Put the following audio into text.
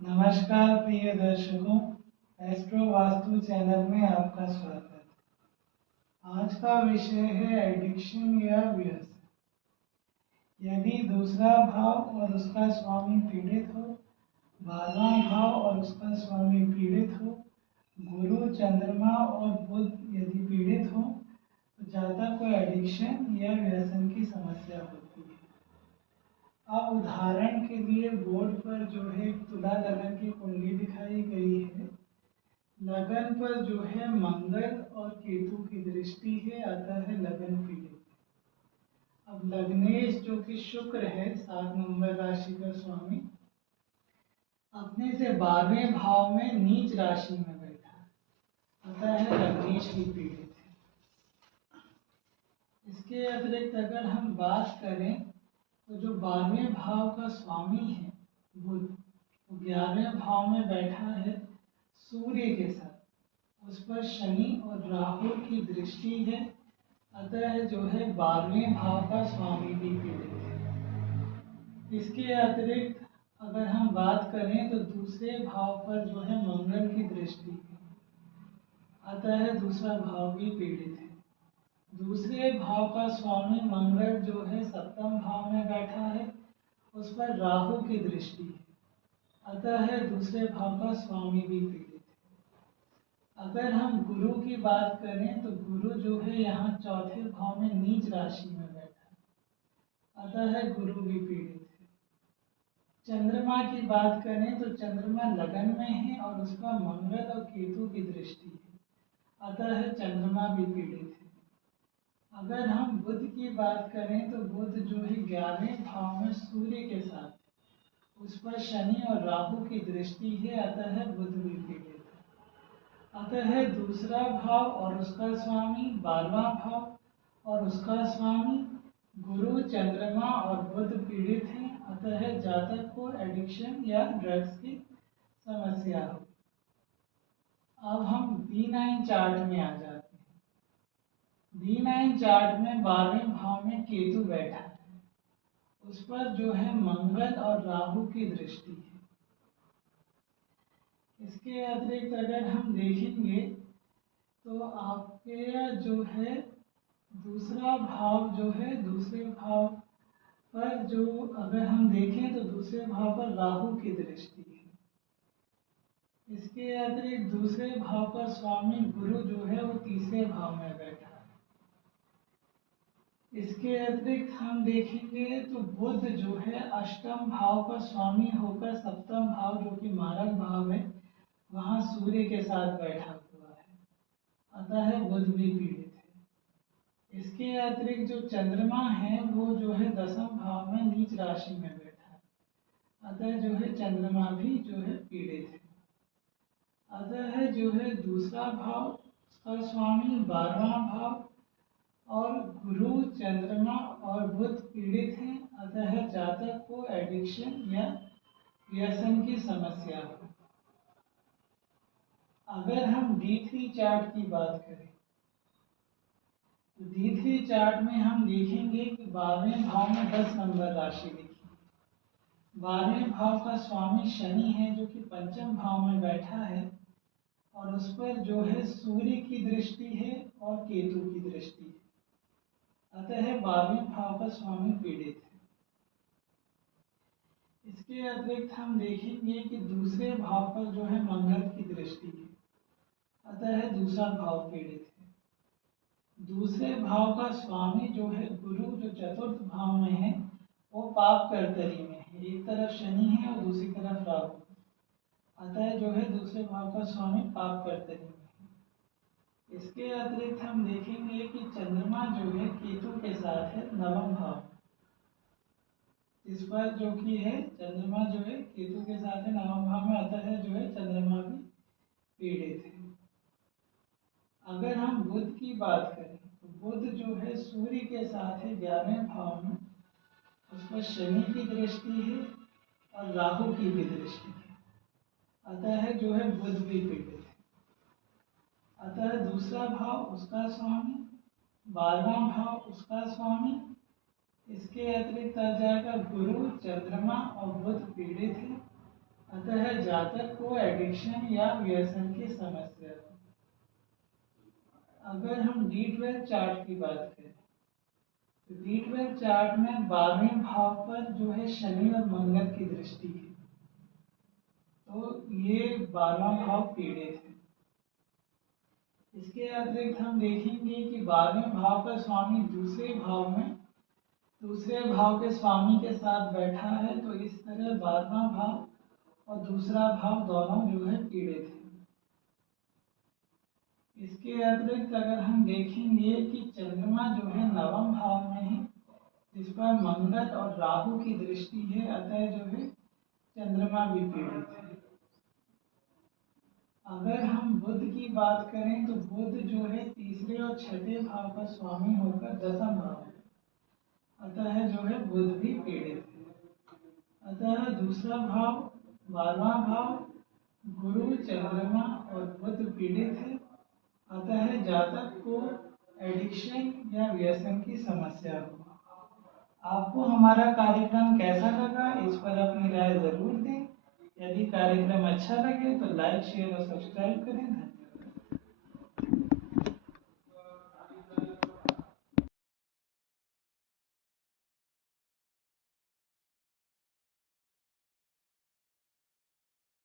नमस्कार प्रिय दर्शकों, एस्ट्रो वास्तु चैनल में आपका स्वागत। आज का विषय है एडिक्शन या व्यसन। यदि दूसरा भाव और उसका स्वामी पीड़ित हो, 12वां भाव और उसका स्वामी पीड़ित हो, गुरु, चंद्रमा और बुध यदि पीड़ित हो तो जातक को एडिक्शन या व्यसन की समस्या होती है। अब उदाहरण के लिए बोर्ड पर जो है तुला लगन की कुंडली दिखाई गई है। लगन पर जो है मंगल और केतु की दृष्टि है, अतः है लगन पीड़ित। अब लग्नेश जो कि शुक्र है 7 नंबर राशि का स्वामी, अपने से 12वें भाव में नीच राशि में बैठा, अतः है लग्नेश की पीड़ित है। इसके अतिरिक्त अगर हम बात करें तो जो 12वें भाव का स्वामी है बुध, वो 11वें भाव में बैठा है सूर्य के साथ, उस पर शनि और राहु की दृष्टि है, अतः जो है 12वें भाव का स्वामी भी पीड़ित है। इसके अतिरिक्त अगर हम बात करें तो दूसरे भाव पर जो है मंगल की दृष्टि है, अतः दूसरा भाव भी पीड़ित है। दूसरे भाव का स्वामी मंगल जो है 7वें भाव में बैठा है, उस पर राहु की दृष्टि है, अतः दूसरे भाव का स्वामी भी पीड़ित है। अगर हम गुरु की बात करें तो गुरु जो है यहाँ 4थे भाव में नीच राशि में बैठा है, अतः गुरु भी पीड़ित है। चंद्रमा की बात करें तो चंद्रमा लगन में है और उसका मंगल और केतु की दृष्टि है, अतः चंद्रमा भी पीड़ित है। अगर हम बुध की बात करें तो बुध जो है 11वें भाव में सूर्य के साथ, उस पर शनि और राहु की दृष्टि है, अतः बुध भी पीड़ित है। अतः दूसरा भाव और उसका स्वामी, 12वां भाव और उसका स्वामी गुरु, चंद्रमा और बुध पीड़ित हैं, अतः जातक को एडिक्शन या ड्रग्स की समस्या हो। अब हम D9 चार्ट में आ जाते हैं। D9 चार्ट में 12वें भाव में केतु बैठा है, उस पर जो है मंगल और राहु की दृष्टि है। इसके अतिरिक्त अगर हम देखेंगे तो आपके जो है दूसरा भाव जो है, दूसरे भाव पर जो अगर हम देखें तो दूसरे भाव पर राहु की दृष्टि है। इसके अतिरिक्त दूसरे भाव का स्वामी गुरु जो है वो तीसरे भाव में बैठा है। इसके अतिरिक्त हम देखेंगे तो बुध जो है 8वें भाव का स्वामी होकर 7वें भाव जो कि मारक भाव है, वहां सूर्य के साथ बैठा हुआ है, अतः बुध भी पीड़ित है। इसके अतिरिक्त जो चंद्रमा है वो जो है 10वें भाव में नीच राशि में बैठा है, अतः जो है चंद्रमा भी जो है पीड़ित है। अतः जो है दूसरा भाव उसका स्वामी 12वां भाव और गुरु, चंद्रमा और बुध पीड़ित हैं, अतः जातक को एडिक्शन या व्यसन की समस्या हो। अगर हम D3 चार्ट की बात करें तो D3 चार्ट में हम देखेंगे कि 12वें भाव में 10 नंबर राशि लिखी है। 12वें भाव का स्वामी शनि है जो कि 5वें भाव में बैठा है और उस पर जो है सूर्य की दृष्टि है और केतु की दृष्टि है, अतः 12वें भाव का स्वामी पीड़ित है। इसके अतिरिक्त हम देखेंगे कि दूसरे भाव पर जो है मंगल की दृष्टि है, अतः दूसरा भाव पीड़ित है। दूसरे भाव का स्वामी जो है गुरु, जो 4th भाव में है, वो पाप कर्तरी में है। एक तरफ शनि है और दूसरी तरफ राहु, अतः जो है दूसरे भाव का स्वामी पाप कर्तरी में है। इसके अतिरिक्त हम देखेंगे कि चंद्रमा जो है केतु के साथ है 9वें भाव, इस पर जो कि है चंद्रमा जो है केतु के साथ है 9वें भाव में, अतः जो है चंद्रमा भी पीड़ित है। अगर हम बुध की बात करें तो बुध जो है सूर्य के साथ है 11वें भाव में, उस पर शनि की दृष्टि है और राहु की भी दृष्टि है, अतः जो है बुध भी पीड़ित है। अतः दूसरा भाव उसका स्वामी, 12वां भाव उसका स्वामी, इसके अतिरिक्त आ जाएगा गुरु, चंद्रमा और बुध पीड़ित है, अतः जातक को एडिक्शन या व्यसन की समस्या हो। अगर हम D12 चार्ट की बात करें तो D12 चार्ट में 12वें भाव पर जो है शनि और मंगल की दृष्टि है, तो ये 12वां भाव पीड़ित है। इसके अतिरिक्त हम देखेंगे कि 12वें भाव का स्वामी दूसरे भाव में दूसरे भाव के स्वामी के साथ बैठा है, तो इस तरह 12वां भाव और दूसरा भाव दोनों जो है पीड़ित है। इसके अतिरिक्त अगर हम देखेंगे कि चंद्रमा जो है 9वें भाव में है, जिस पर मंगल और राहु की दृष्टि है, अतः जो है चंद्रमा भी पीड़ित है। अगर हम बुध की बात करें तो बुध जो है तीसरे और छठे भाव का स्वामी होकर 10वें भाव है, अतः जो है बुध भी पीड़ित है। अतः दूसरा भाव 12वां भाव गुरु, चंद्रमा और बुध पीड़ित है, अतः जातक को एडिक्शन या व्यसन की समस्या हो। आपको हमारा कार्यक्रम कैसा लगा, इस पर अपनी राय जरूर दें। यदि कार्यक्रम अच्छा लगे तो लाइक, शेयर और सब्सक्राइब करें। धन्यवाद।